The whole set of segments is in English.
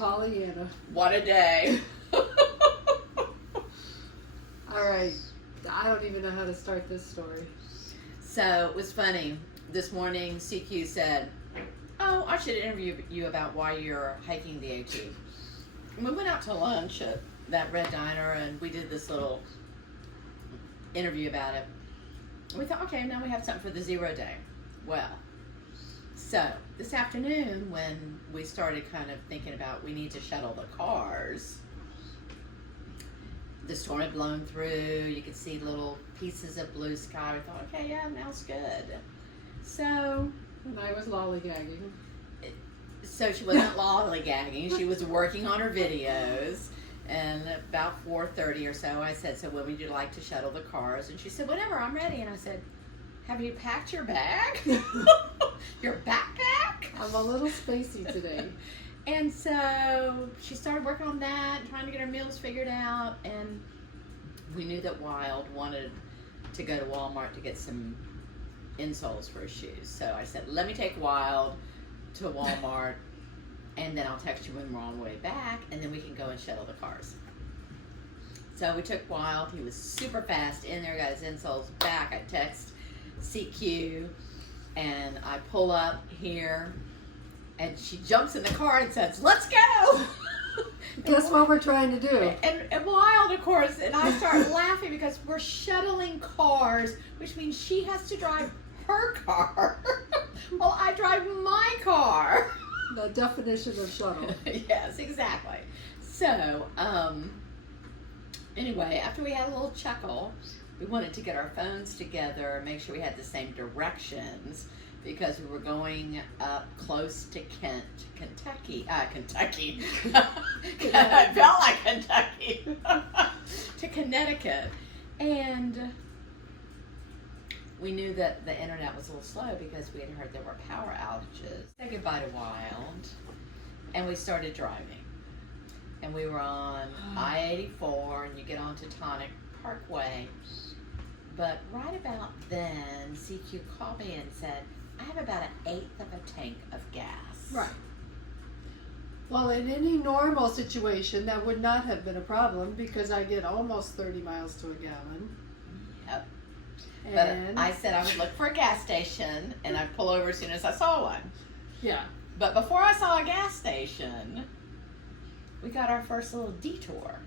Pollyanna. What a day. All right. I don't even know how to start this story. So it was funny. This morning, CQ said, "Oh, I should interview you about why you're hiking the AT." And we went out to lunch at that Red Diner, and we did this little interview about it. We thought, okay, now we have something for the 0 day. Well, so this afternoon when we started kind of thinking about we need to shuttle the cars, the storm had blown through. You could see little pieces of blue sky. We thought, okay, yeah, now's good. So, And I was lollygagging. so she wasn't lollygagging. She was working on her videos. And about 4:30 or so, I said, "So when would you like to shuttle the cars?" And she said, "Whenever, I'm ready." And I said, "Have you packed your bag? Your backpack?" I'm a little spacey today. And so she started working on that, trying to get her meals figured out. And we knew that Wild wanted to go to Walmart to get some insoles for his shoes. So I said, "Let me take Wild to Walmart, and then I'll text you when we're on the way back, and then we can go and shuttle the cars." So we took Wild. He was super fast in there, got his insoles back. I text CQ, and I pull up here, and she jumps in the car and says, "Let's go!" Guess what we're trying to do? And Wild, of course, and I start laughing because we're shuttling cars, which means she has to drive her car while I drive my car. The definition of shuttle. Yes, exactly. So, anyway, after we had a little chuckle, we wanted to get our phones together and make sure we had the same directions because we were going up close to Kentucky. It felt like Kentucky. To Connecticut. And we knew that the internet was a little slow because we had heard there were power outages. Said goodbye to Wild, and we started driving. And we were on I-84, and you get onto Tonic Parkway. But right about then, CQ called me and said, "I have about 1/8 of a tank of gas." Right. Well, in any normal situation, that would not have been a problem because I get almost 30 miles to a gallon. Yep. And But I said I would look for a gas station, and I'd pull over as soon as I saw one. yeah. But before I saw a gas station, we got our first little detour.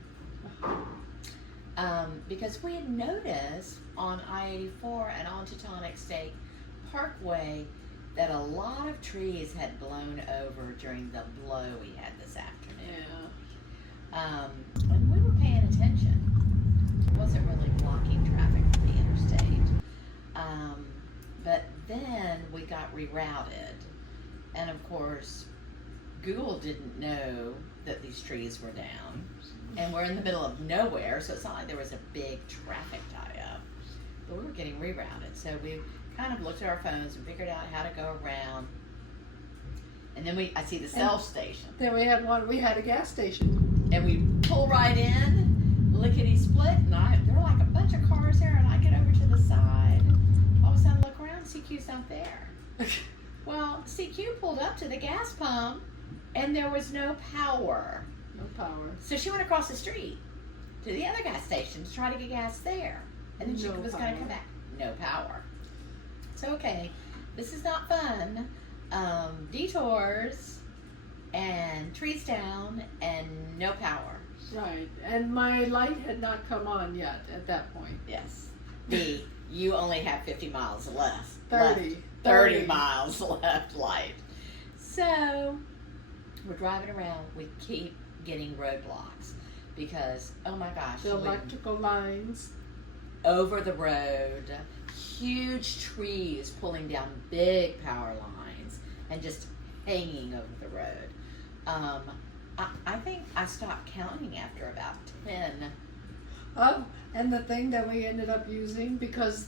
Because we had noticed on I-84 and on Teutonic State Parkway that a lot of trees had blown over during the blow we had this afternoon. Yeah. And we were paying attention. It wasn't really blocking traffic from the interstate. But then we got rerouted. And of course, Google didn't know that these trees were down. And we're in the middle of nowhere, so it's not like there was a big traffic tie-up. But we were getting rerouted. So we kind of looked at our phones and figured out how to go around. And then I see the cell station. Then we had a gas station. And we pull right in, lickety-split, and there were like a bunch of cars there, and I get over to the side. All of a sudden, look around, CQ's not there. Well, CQ pulled up to the gas pump, and there was no power. No power. So she went across the street to the other gas station to try to get gas there. And then she No was going to power. come back. No power. So, okay, this is not fun. Detours and trees down and no power. Right. And my light had not come on yet at that point. Yes. You only have 50 miles left. 30. 30 miles left light. So, we're driving around. We keep getting roadblocks because, oh my gosh. The electrical lines. Over the road, huge trees pulling down big power lines and just hanging over the road. I think I stopped counting after about 10. Oh, and the thing that we ended up using, because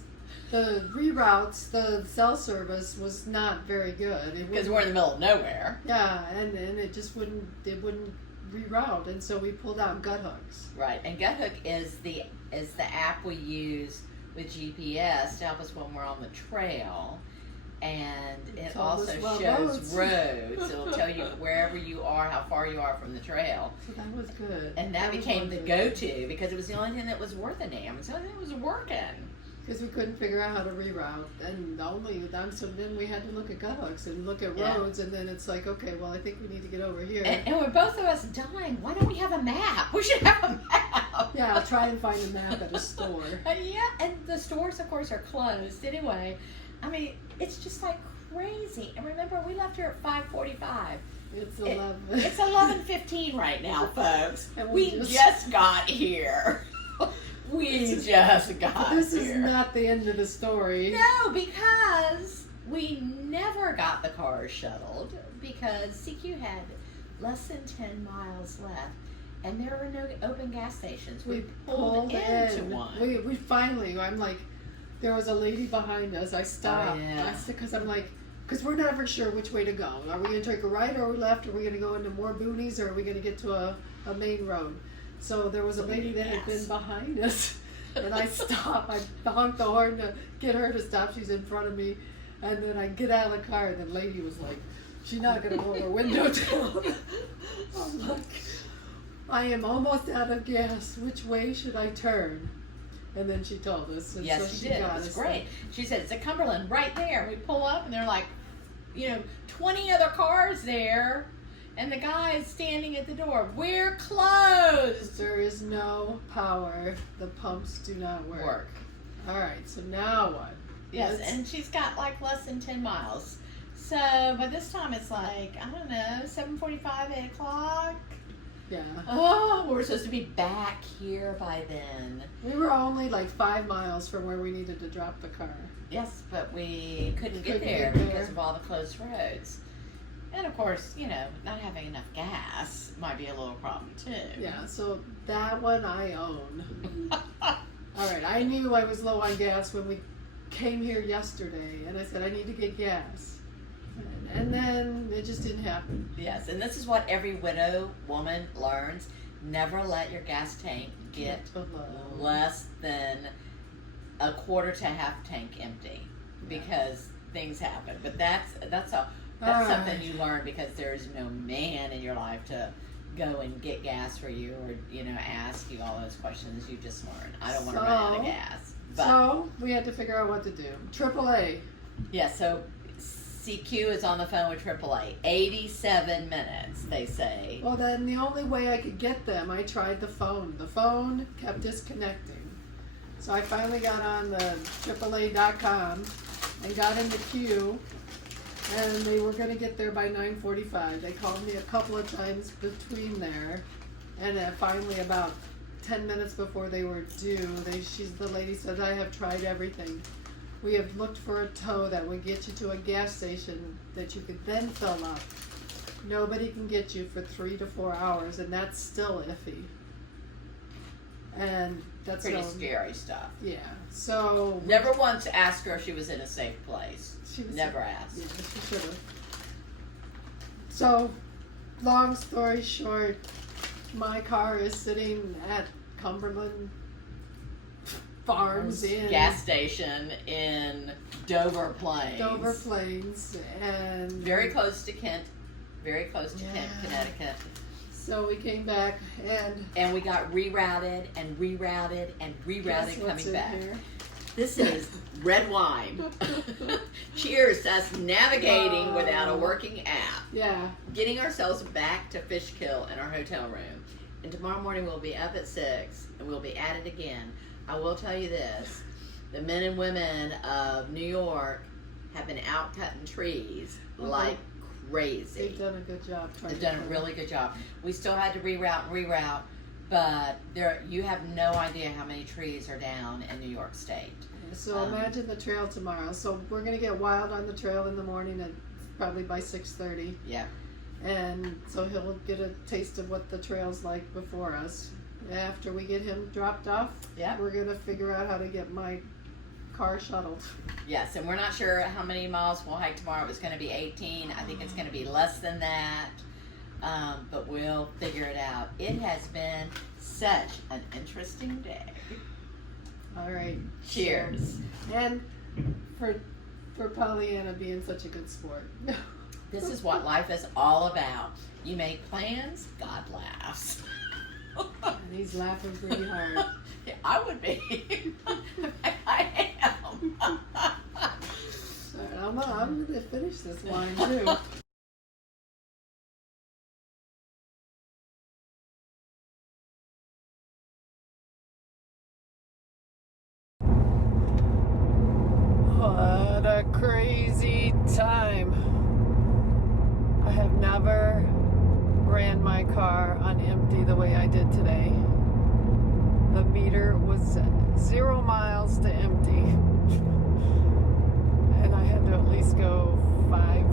the reroutes, the cell service was not very good. Because we're in the middle of nowhere. Yeah, and it just wouldn't reroute, and so we pulled out Guthooks. Right, and Guthook is the app we use with GPS to help us when we're on the trail. and it Told us also what shows roads. It'll tell you wherever you are, how far you are from the trail. So that was good. And that was became the wonderful. go-to because it was the only thing that was worth a damn. It's the only thing that was working. Because we couldn't figure out how to reroute, and so then we had to look at Guthooks and look at Yeah. roads, and then it's like, okay, well, I think we need to get over here. And when both of us dying, why don't we have a map? We should have a map. Yeah, I'll try and find a map at a store. Yeah, and the stores, of course, are closed anyway. I mean, it's just like crazy. And remember, we left here at 5:45. It's 11. It's 11:15 right now, folks. And we just got here. We just got This here. is not the end of the story. No, because we never got the cars shuttled because CQ had less than 10 miles left, and there were no open gas stations. We pulled into one. We finally, I'm like, there was a lady behind us. I stopped. Oh, yeah. Because I'm like, because we're never sure which way to go. Are we going to take a right or a left? Are we going to go into more boonies, or are we going to get to a main road? So there was a lady that had been behind us, and I stopped. I honked the horn to get her to stop. She's in front of me, and then I get out of the car, and the lady was like, she's not going to roll her window down. I'm like, I am almost out of gas. Which way should I turn? And then she told us. And Yes, so she did. It was great. She said, it's a Cumberland right there. We pull up, and they're like, 20 other cars there. And the guy is standing at the door. We're closed. There is no power. The pumps do not work. All right, so now what? Yes, and she's got like less than 10 miles. So by this time it's like, I don't know, 7:45, 8 o'clock. Yeah. Oh, we're supposed to be back here by then. We were only like 5 miles from where we needed to drop the car. Yes, but we couldn't get there because of all the closed roads. And of course, not having enough gas might be a little problem too. Yeah, so that one I own. All right, I knew I was low on gas when we came here yesterday, and I said I need to get gas. And then it just didn't happen. Yes, and this is what every widow woman learns. Never let your gas tank get less than a quarter to half tank empty, because things happen. But that's something you learn because there's no man in your life to go and get gas for you or ask you all those questions. You just learn. I don't want to run out of gas. But, so we had to figure out what to do. AAA. Yeah. So CQ is on the phone with AAA. 87 minutes, they say. Well, then the only way I could get them, I tried the phone. The phone kept disconnecting. So I finally got on the AAA.com and got in the queue, and they were going to get there by 9:45. They called me a couple of times between there, and finally about 10 minutes before they were due, the lady said, I have tried everything. We have looked for a tow that would get you to a gas station that you could then fill up. Nobody can get you for 3 to 4 hours, and that's still iffy. And that's pretty scary stuff. Yeah. So never once asked her if she was in a safe place. She was never asked. Yeah, she should have. So, long story short, my car is sitting at Cumberland Farms in gas station in Dover Plains. Dover Plains, and very close to Kent. Very close to Kent, Connecticut. So we came back and we got rerouted and rerouted and rerouted coming back. Here? This is red wine. Cheers to us navigating without a working app. Yeah. Getting ourselves back to Fishkill in our hotel room. And tomorrow morning we'll be up at 6 and we'll be at it again. I will tell you this. The men and women of New York have been out cutting trees like crazy. They've done a good job. They've done a really good job. We still had to reroute, but you have no idea how many trees are down in New York State. So imagine the trail tomorrow. So we're going to get Wild on the trail in the morning at probably by 6:30. Yeah. And so he'll get a taste of what the trail's like before us. After we get him dropped off, we're going to figure out how to get my car shuttled. Yes, and we're not sure how many miles we'll hike tomorrow. It was going to be 18. I think it's going to be less than that, but we'll figure it out. It has been such an interesting day. All right. Cheers. And for for Pollyanna being such a good sport. This is what life is all about. You make plans, God laughs. And he's laughing pretty hard. Yeah, I would be. I am. I'm going to finish this wine too. What a crazy time. I have never ran my car on empty the way I did today. The meter was 0 miles to empty. And I had to at least go 5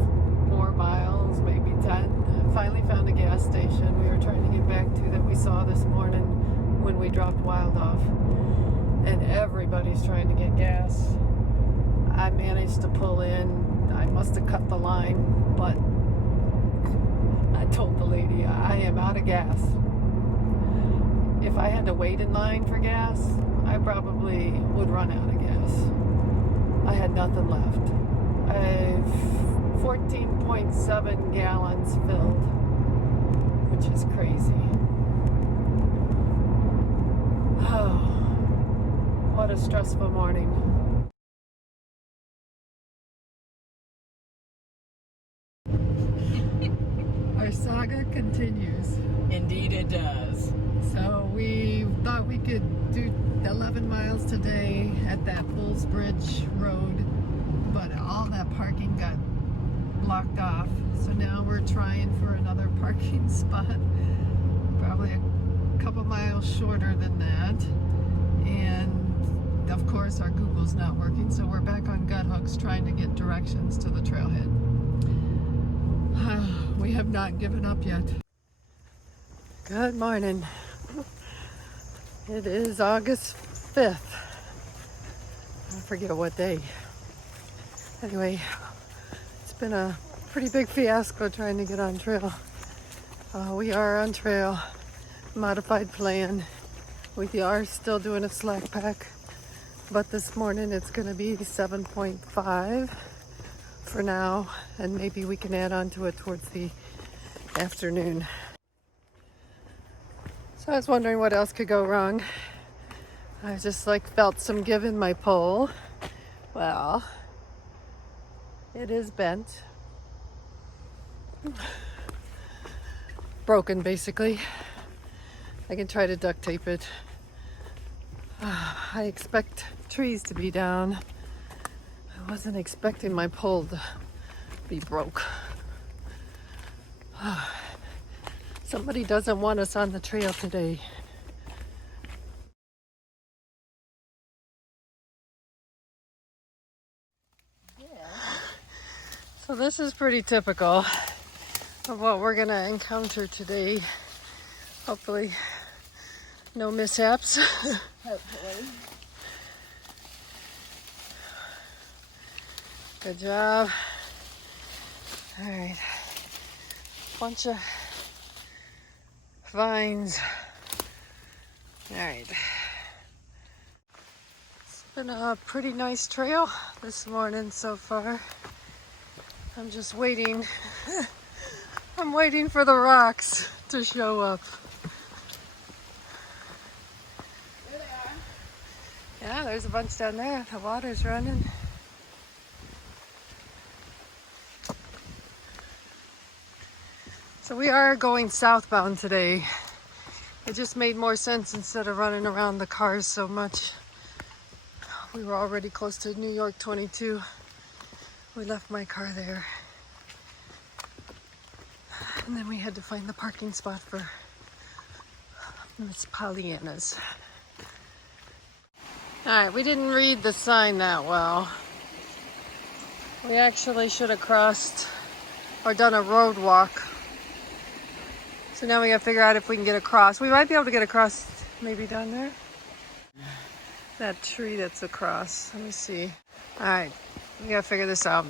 more miles, maybe 10. I finally found a gas station we were trying to get back to that we saw this morning when we dropped Wild off. And everybody's trying to get gas. I managed to pull in. I must have cut the line, but I told the lady I am out of gas. If I had to wait in line for gas, I probably would run out of gas. I had nothing left. I have 14.7 gallons filled, which is crazy. Oh, what a stressful morning. Our saga continues. Indeed it does. So we thought we could do 11 miles today at that Bulls Bridge Road, but all that parking got blocked off. So now we're trying for another parking spot, probably a couple miles shorter than that. And of course our Google's not working, so we're back on Guthooks trying to get directions to the trailhead. We have not given up yet. Good morning. It is August 5th. I forget what day. Anyway, it's been a pretty big fiasco trying to get on trail. We are on trail, modified plan. We are still doing a slack pack, but this morning it's going to be 7.5 for now, and maybe we can add on to it towards the afternoon. So I was wondering what else could go wrong. I just felt some give in my pole. Well, it is bent. Broken basically. I can try to duct tape it. I expect trees to be down. I wasn't expecting my pole to be broke. Somebody doesn't want us on the trail today. Yeah. So this is pretty typical of what we're gonna encounter today. Hopefully no mishaps. Hopefully. Good job. All right. Bunch of vines. All right. It's been a pretty nice trail this morning so far. I'm just waiting. I'm waiting for the rocks to show up. There they are. Yeah, there's a bunch down there. The water's running. So we are going southbound today. It just made more sense instead of running around the cars so much. We were already close to New York 22. We left my car there. And then we had to find the parking spot for Miss Pollyanna's. Alright, we didn't read the sign that well. We actually should have crossed or done a road walk. So now we gotta figure out if we can get across. We might be able to get across maybe down there. That tree that's across. Let me see. Alright, we gotta figure this out.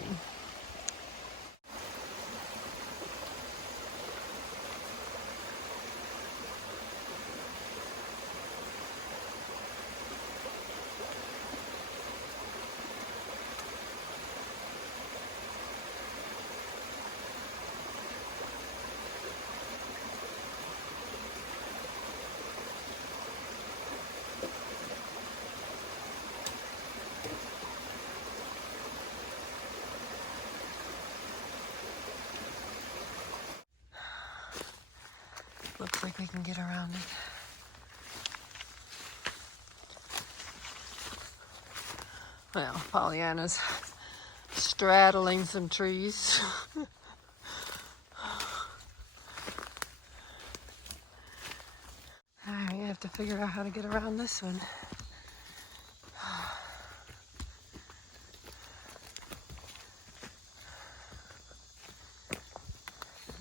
looks like we can get around it. Well, Pollyanna's straddling some trees. Alright, we have to figure out how to get around this one.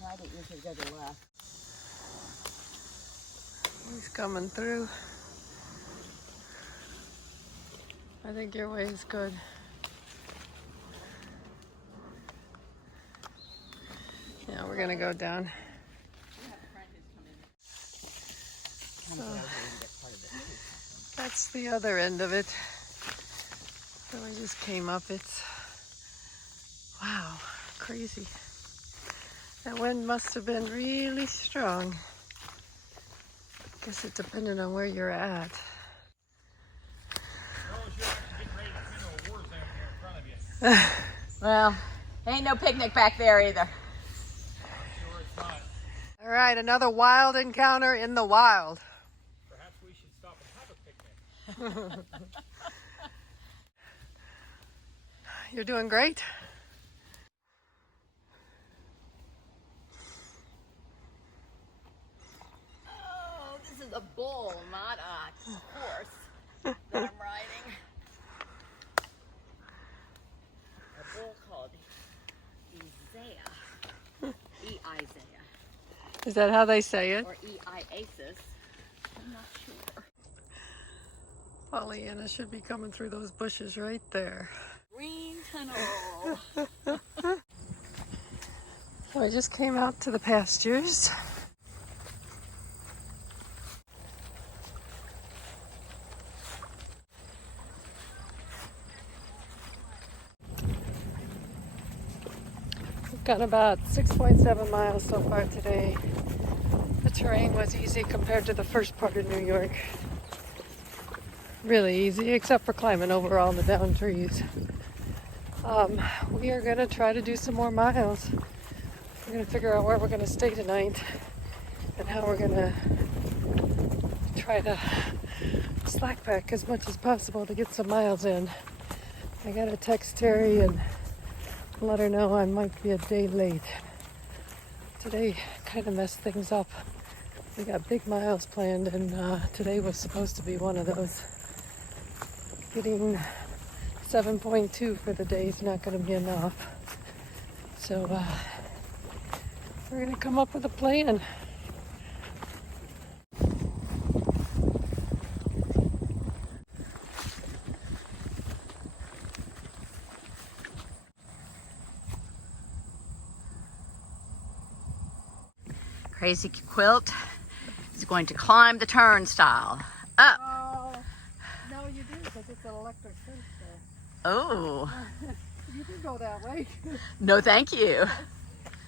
I didn't usually go to the left. He's coming through. I think your way is good. Yeah, we're gonna go down. So, that's the other end of it. So we just came up. It's, wow, crazy. That wind must have been really strong. Guess it depended on where you're at. Well, ain't no picnic back there either. All right, another wild encounter in the wild. Perhaps we should stop and have a picnic. You're doing great. Oh, this is a bull, not a horse that I'm riding. A bull called Isaiah. E-Isaiah. Is that how they say it? Or E-Iasis. I'm not sure. Pollyanna should be coming through those bushes right there. Green tunnel. So I just came out to the pastures. We've got about 6.7 miles so far today. The terrain was easy compared to the first part of New York. Really easy, except for climbing over all the down trees. We are going to try to do some more miles. We're going to figure out where we're going to stay tonight and how we're going to try to slack pack as much as possible to get some miles in. I got to text Terry and let her know I might be a day late. Today kind of messed things up. We got big miles planned, and today was supposed to be one of those. Getting 7.2 for the day is not going to be enough. So we're going to come up with a plan. Crazy Quilt is going to climb the turnstile. Up. Oh, no, you do, because it's an electric fence there. Oh. You can go that way. No, thank you.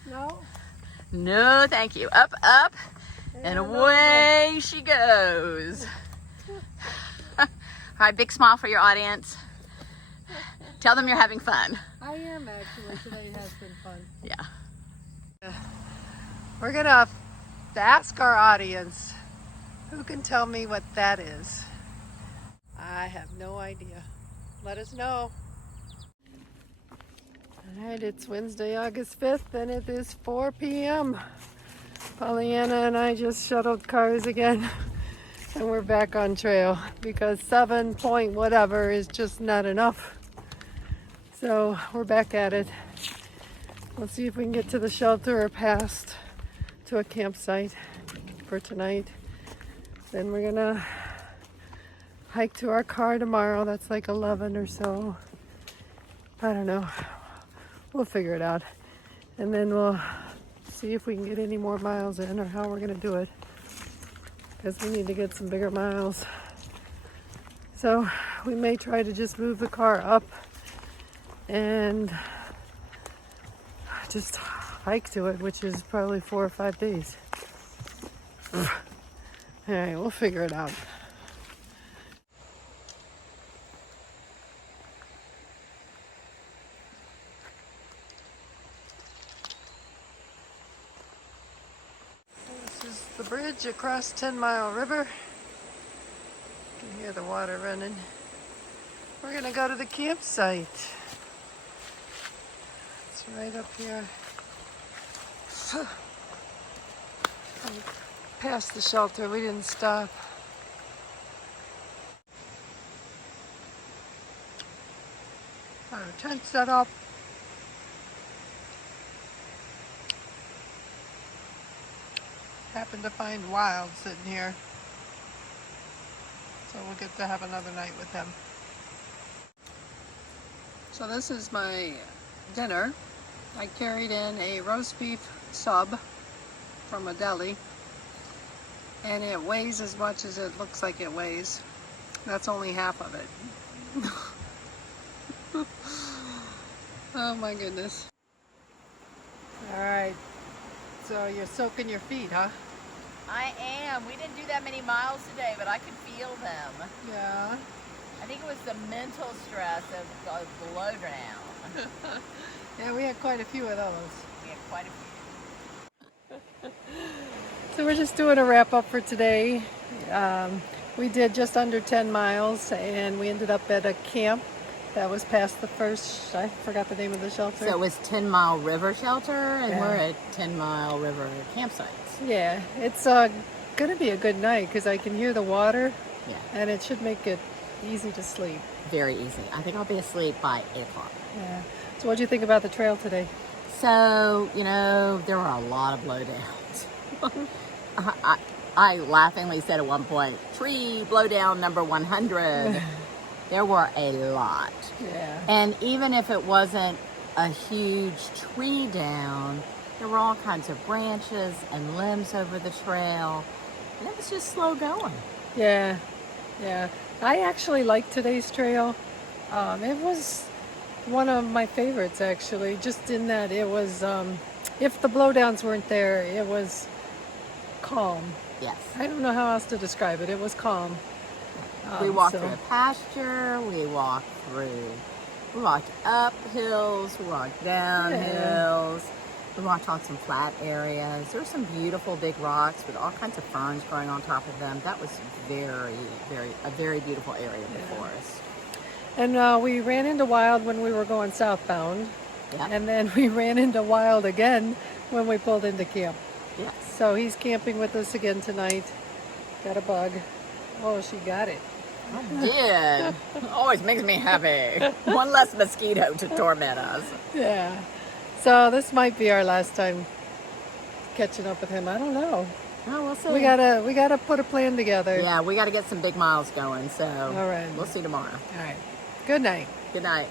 No? No, thank you. Up, up, and away she goes. All right, big smile for your audience. Tell them you're having fun. I am actually. Today has been fun. Yeah. We're going to ask our audience who can tell me what that is. I have no idea. Let us know. All right, it's Wednesday, August 5th, and it is 4 p.m. Pollyanna and I just shuttled cars again, and we're back on trail because 7 point whatever is just not enough. So we're back at it. We'll see if we can get to the shelter or past to a campsite for tonight. Then we're gonna hike to our car tomorrow. That's like 11 or so. I don't know. We'll figure it out. And then we'll see if we can get any more miles in or how we're gonna do it. Because we need to get some bigger miles. So we may try to just move the car up and just hike to it, which is probably 4 or 5 days. All right, we'll figure it out. This is the bridge bridge across 10 Mile River. You can hear the water running. We're gonna go to the campsite. It's right up here. Past the shelter, we didn't stop. Our tent set up. Happened to find Wild sitting here. So we'll get to have another night with him. So this is my dinner. I carried in a roast beef sub from a deli. And it weighs as much as it looks like it weighs. That's only half of it. Oh my goodness. Alright, so you're soaking your feet, huh? I am. We didn't do that many miles today, but I could feel them. Yeah. I think it was the mental stress of the blowdown. Yeah, we had quite a few of those. We had quite a few. So we're just doing a wrap up for today. We did just under 10 miles and we ended up at a camp that was past the first, I forgot the name of the shelter. So it was 10 Mile River Shelter, and Yeah. we're at 10 Mile River campsites. Yeah, it's going to be a good night because I can hear the water. Yeah. And it should make it easy to sleep. Very easy. I think I'll be asleep by 8 o'clock. Yeah. So what do you think about the trail today? So, you know, there were a lot of blowdowns. I laughingly said at one point, tree blowdown number 100. There were a lot. Yeah. And even if it wasn't a huge tree down, there were all kinds of branches and limbs over the trail. And it was just slow going. Yeah. Yeah. I actually liked today's trail. It was one of my favorites actually, just in that it was, if the blowdowns weren't there, it was calm. Yes. I don't know how else to describe it. It was calm. We walked so- through a pasture, we walked up hills, we walked down hills, we walked on some flat areas. There were some beautiful big rocks with all kinds of ferns growing on top of them. That was a very beautiful area of the forest. And we ran into Wild when we were going southbound. Yep. And then we ran into Wild again when we pulled into camp. Yes. So he's camping with us again tonight. Got a bug. Oh, she got it. I did. Always makes me happy. One less mosquito to torment us. Yeah. So this might be our last time catching up with him. I don't know. Oh, we'll see. We gotta put a plan together. Yeah, we got to get some big miles going. So All right. we'll see tomorrow. All right. Good night. Good night.